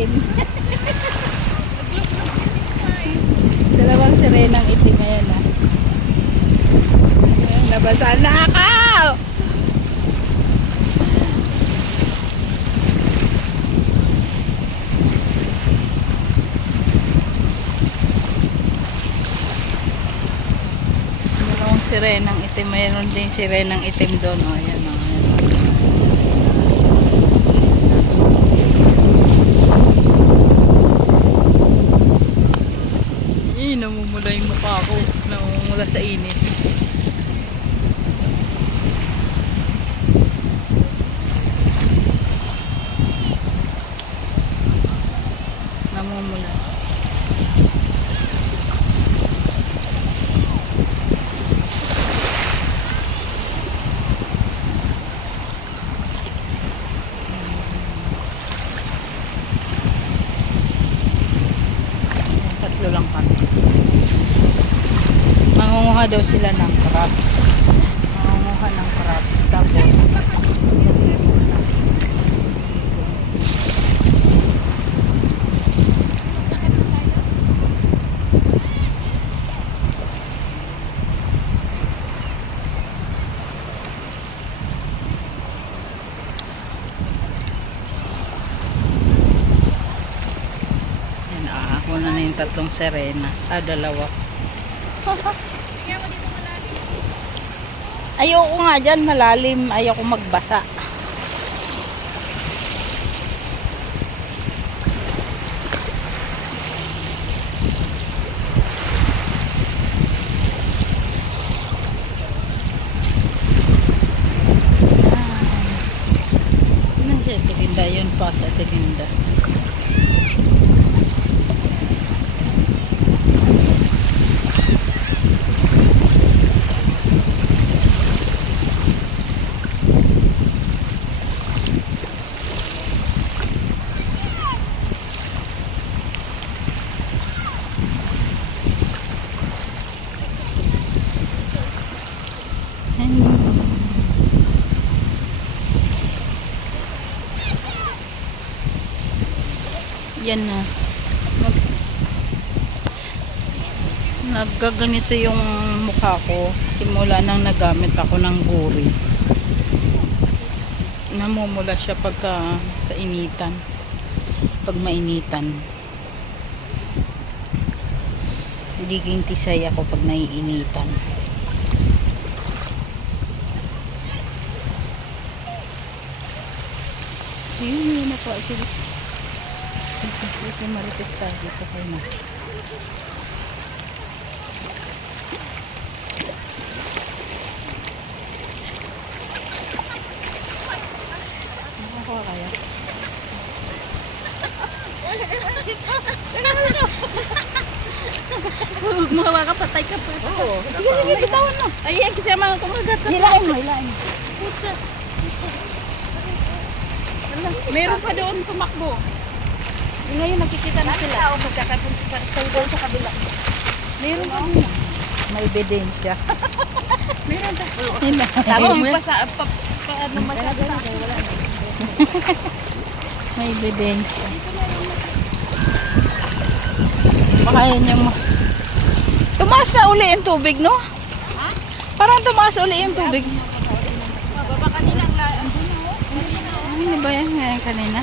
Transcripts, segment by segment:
itim. Dalawang sirenang itim. Ayan na. Ayan, nabasa na ako! Dalawang sirenang itim. Mayroon din sirenang itim doon. O, ayan o. Namumula yung mukha ko. Namumula sa init. Namumula. Tatlo lang kami. Mangunguha daw sila ng crabs. Mangunguha ng crabs. Tapos yan, ako na yung tatlong sirena. Dalawa. Ayoko nga dyan malalim. Ayoko magbasa. Ano siya tilinda? Yun pa sa tilinda. Yan na. Naggaganito yung mukha ko simula nang nagamit ako ng guri. Namumula siya pagka sa initan. Pag mainitan. Nagiging tisay ako pag naiinitan. Yun na po. Sige. Ito marites tayo dito kayo na. Saan ko kaya? Huwag mo hawakan, patay ka pa. Oo. Sige, bitawan mo. Ayan, kasi mga kumagat sa hilain mo, hilain mo. Putsa. Meron pa doon tumakbo. Ngayon nakikita na sila. Magkakapunta pa doon sa kabila. Meron pa doon. May ebidensya. Meron pa. Tama mo pa sa ano masyado sa akin. May ebidensya. Baka yan yung tumaas na uli yung tubig, no? Ha? Parang tumaas uli yung tubig. Mababa kanina ang hindi ba yan ngayon kanina?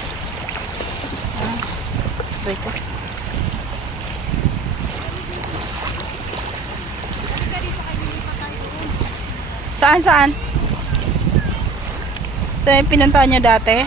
Ito. Saan? Saan yung pinuntahan nyo dati?